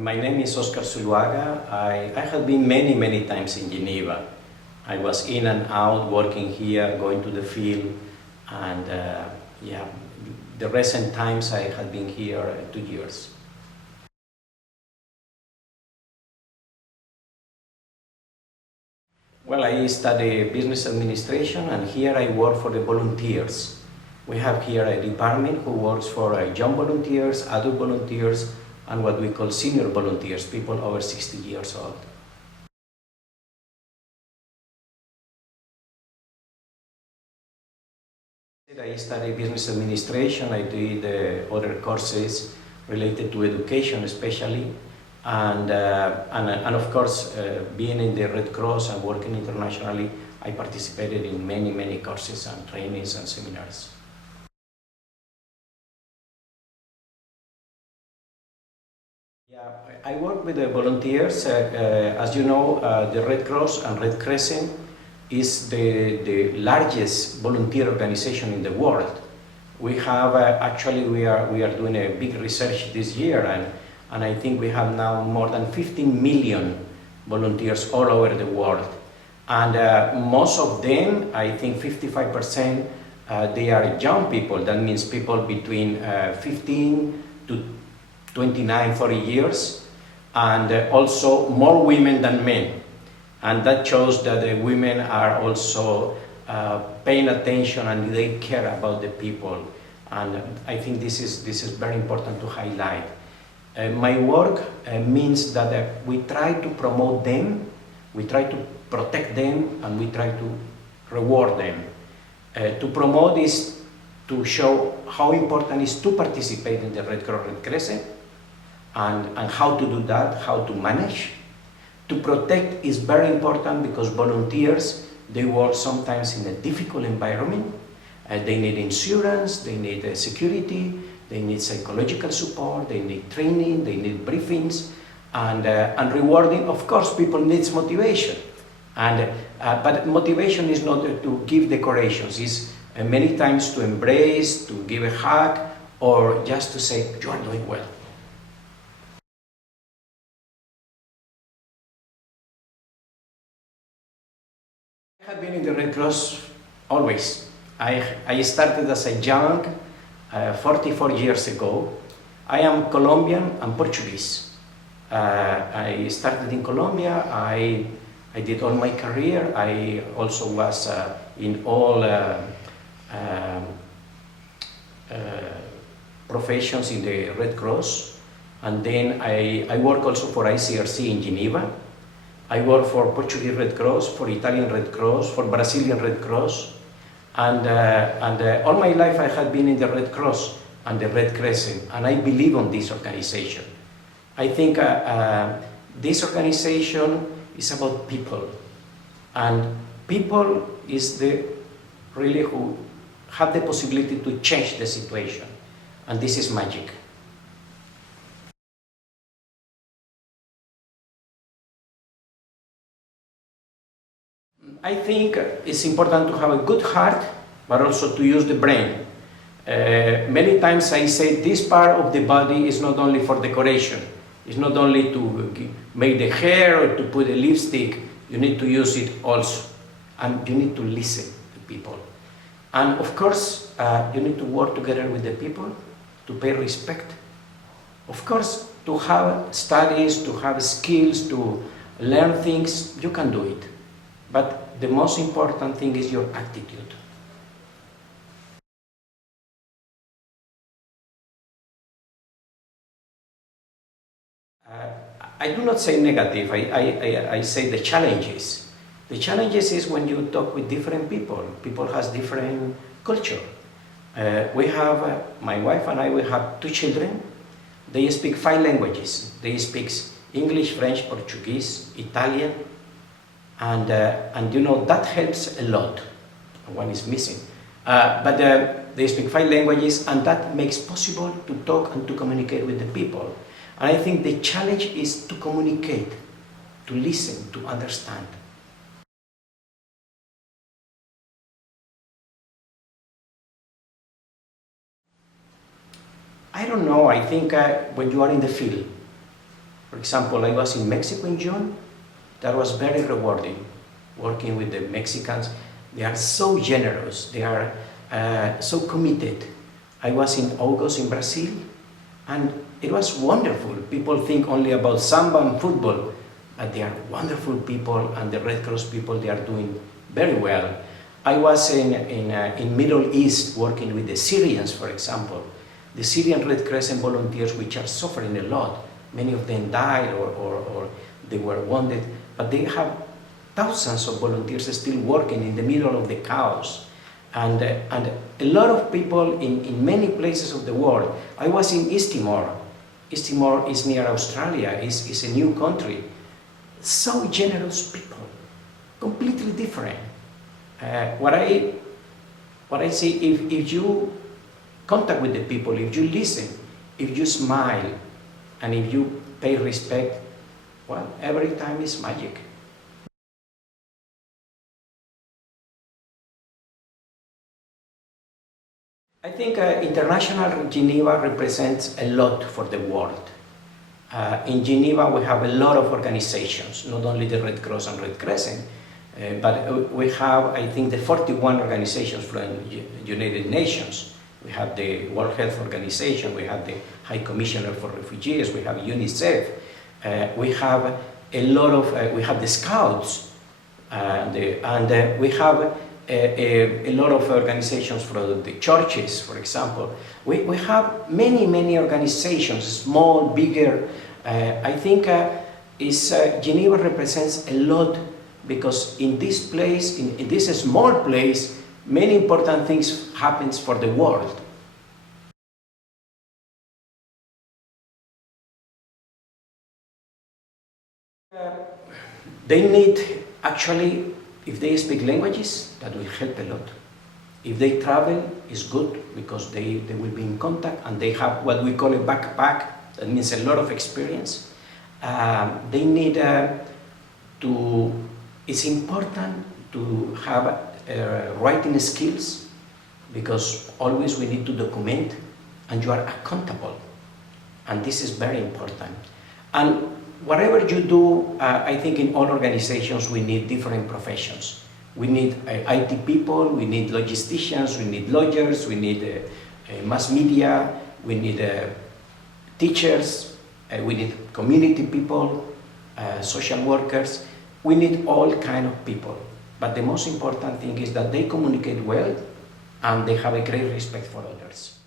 My name is Oscar Zuluaga. I have been many times in Geneva. I was in and out, working here, going to the field, and yeah, the recent times I have been here 2 years. Well, I study business administration, and here I work for the volunteers. We have here a department who works for young volunteers, adult volunteers, and what we call senior volunteers, people over 60 years old. I study business administration. I did other courses related to education especially, and of course, being in the Red Cross and working internationally, I participated in many courses and trainings and seminars. Yeah, I work with the volunteers. As you know, the Red Cross and Red Crescent is the largest volunteer organization in the world. We have actually we are doing a big research this year, and I think we have now more than 15 million volunteers all over the world, and most of them, I think 55%, they are young people. That means people between 15 to 29, 40 years, and also more women than men. And that shows that the women are also paying attention and they care about the people. And I think this is very important to highlight. My work means that we try to promote them, we try to protect them, and we try to reward them. To promote is to show how important it is to participate in the Red Cross Red Crescent, and how to do that, how to manage. To protect is very important because volunteers, they work sometimes in a difficult environment. They need insurance, they need security, they need psychological support, they need training, they need briefings, and rewarding, of course, people needs motivation. But motivation is not to give decorations, it's many times to embrace, to give a hug, or just to say, you are doing well. I have been in the Red Cross always. I started as a young, 44 years ago. I am Colombian and Portuguese. I started in Colombia. I did all my career. I also was in all professions in the Red Cross. And then I work also for IFRC in Geneva. I work for Portuguese Red Cross, for Italian Red Cross, for Brazilian Red Cross, and all my life I have been in the Red Cross and the Red Crescent, and I believe in this organization. I think this organization is about people, and people is really who have the possibility to change the situation, and this is magic. I think it's important to have a good heart, but also to use the brain. Many times I say this part of the body is not only for decoration. It's not only to make the hair or to put a lipstick. You need to use it also. And you need to listen to people. And of course, you need to work together with the people, to pay respect. Of course, to have studies, to have skills, to learn things, you can do it. But the most important thing is your attitude. I do not say negative, I say the challenges. The challenges is when you talk with different people. People has different culture. We have, my wife and I, we have 2 children. They speak 5 languages. They speak English, French, Portuguese, Italian, and you know, that helps a lot. One is missing. But they speak 5 languages, and that makes possible to talk and to communicate with the people. And I think the challenge is to communicate, to listen, to understand. I don't know, I think when you are in the field, For example, I was in Mexico in June. That was very rewarding, working with the Mexicans. They are so generous, they are so committed. I was in August in Brazil, and it was wonderful. People think only about samba and football, but they are wonderful people, and the Red Cross people, they are doing very well. I was in Middle East working with the Syrians, for example. The Syrian Red Crescent volunteers, which are suffering a lot. Many of them died or they were wounded, but they have thousands of volunteers still working in the middle of the chaos. And a lot of people in many places of the world. I was in East Timor. East Timor is near Australia, is a new country. So generous people, completely different. What I say, if you contact with the people, if you listen, if you smile, and if you pay respect, well, every time is magic. I think International Geneva represents a lot for the world. In Geneva, we have a lot of organizations, not only the Red Cross and Red Crescent, but we have, I think, the 41 organizations from the United Nations. We have the World Health Organization, we have the High Commissioner for Refugees, we have UNICEF, we have a lot of, we have the Scouts, and we have a lot of organizations from the churches, for example. We have many organizations, small, bigger. I think Geneva represents a lot, because in this place, in this small place, many important things happen for the world. They need, actually, if they speak languages, that will help a lot. If they travel, it's good, because they will be in contact, and they have what we call a backpack. That means a lot of experience. They need it's important to have writing skills, because always we need to document, and you are accountable. And this is very important. And whatever you do, I think in all organizations we need different professions. We need IT people, we need logisticians, we need lawyers, we need mass media, we need teachers, we need community people, social workers. We need all kind of people. But the most important thing is that they communicate well and they have a great respect for others.